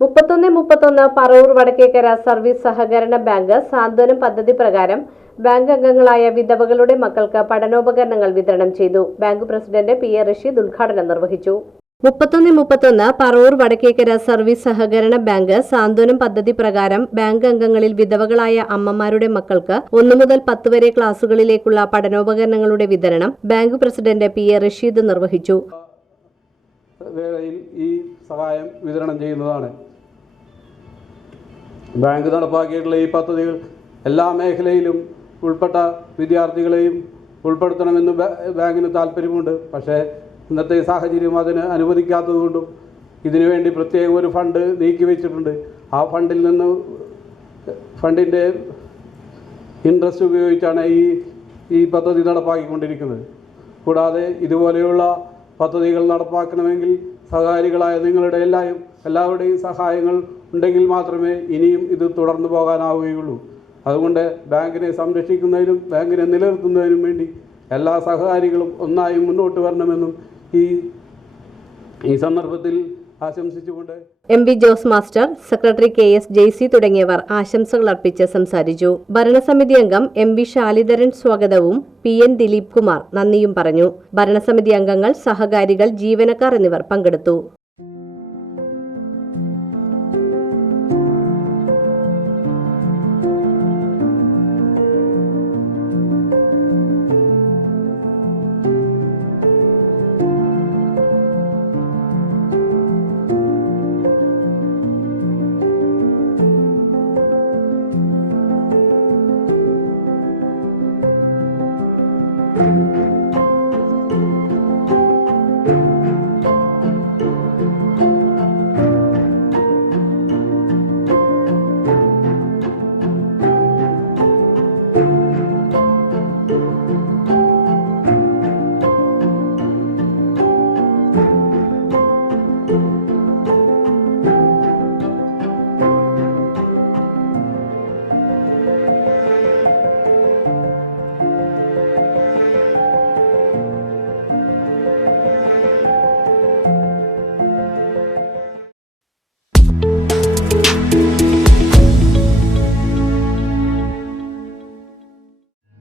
മുപ്പത്തൊന്ന് മുപ്പത്തൊന്ന് പറവൂർ വടക്കേക്കര സർവീസ് സഹകരണ ബാങ്ക് സാന്ത്വനം പദ്ധതി പ്രകാരം ബാങ്ക് അംഗങ്ങളായ വിധവകളുടെ മക്കൾക്ക് പഠനോപകരണങ്ങൾ വിതരണം ചെയ്തു. Bank president P A Rasheed ഉദ്ഘാടനം നിർവഹിച്ചു. മുപ്പത്തൊന്ന് മുപ്പത്തൊന്ന് പറവൂർ വടക്കേക്കര സർവീസ് സഹകരണ ബാങ്ക് സാന്ത്വനം പദ്ധതി പ്രകാരം ബാങ്ക് അംഗങ്ങളിൽ വിധവകളായ അമ്മമാരുടെ മക്കൾക്ക് ഒന്നു മുതൽ പത്ത് വരെ ക്ലാസുകളിലേക്കുള്ള പഠനോപകരണങ്ങളുടെ വിതരണം bank president P A Rasheed നിർവഹിച്ചു. വേളയിൽ ഈ സഹായം വിതരണം ചെയ്യുന്നതാണ്. ബാങ്ക് നടപ്പാക്കിയിട്ടുള്ള ഈ പദ്ധതികൾ എല്ലാ മേഖലയിലും ഉൾപ്പെട്ട വിദ്യാർത്ഥികളെയും ഉൾപ്പെടുത്തണമെന്ന് ബാങ്കിന് താല്പര്യമുണ്ട്. പക്ഷേ ഇന്നത്തെ സാഹചര്യം അതിന് അനുവദിക്കാത്തതുകൊണ്ടും ഇതിനുവേണ്ടി പ്രത്യേകം ഒരു ഫണ്ട് നീക്കി വെച്ചിട്ടുണ്ട്. ആ ഫണ്ടിൽ നിന്ന് ഫണ്ടിന്റെ ഇൻട്രസ്റ്റ് ഉപയോഗിച്ചാണ് ഈ ഈ പദ്ധതി നടപ്പാക്കിക്കൊണ്ടിരിക്കുന്നത്. കൂടാതെ ഇതുപോലെയുള്ള പദ്ധതികൾ നടപ്പാക്കണമെങ്കിൽ സഹകാരികളായ നിങ്ങളുടെ എല്ലാവരും എല്ലാവരുടെയും സഹായങ്ങൾ ഉണ്ടെങ്കിൽ മാത്രമേ ഇനിയും ഇത് തുടർന്നു പോകാനാവുകയുള്ളൂ. അതുകൊണ്ട് ബാങ്കിനെ സംരക്ഷിക്കുന്നതിനും ബാങ്കിനെ നിലനിർത്തുന്നതിനും വേണ്ടി എല്ലാ സഹകാരികളും ഒന്നായി മുന്നോട്ട് വരണമെന്നും ഈ ഈ സന്ദർഭത്തിൽ ആശംസിച്ചുകൊണ്ട് M B Jose master secretary K S Jaisy തുടങ്ങിയവർ ആശംസകൾ അർപ്പിച്ച് സംസാരിച്ചു. ഭരണസമിതി അംഗം എം വി ശാലിധരൻ സ്വാഗതവും പി എൻ ദിലീപ് കുമാർ നന്ദിയും പറഞ്ഞു. ഭരണസമിതി അംഗങ്ങൾ സഹകാരികൾ ജീവനക്കാർ എന്നിവർ പങ്കെടുത്തു.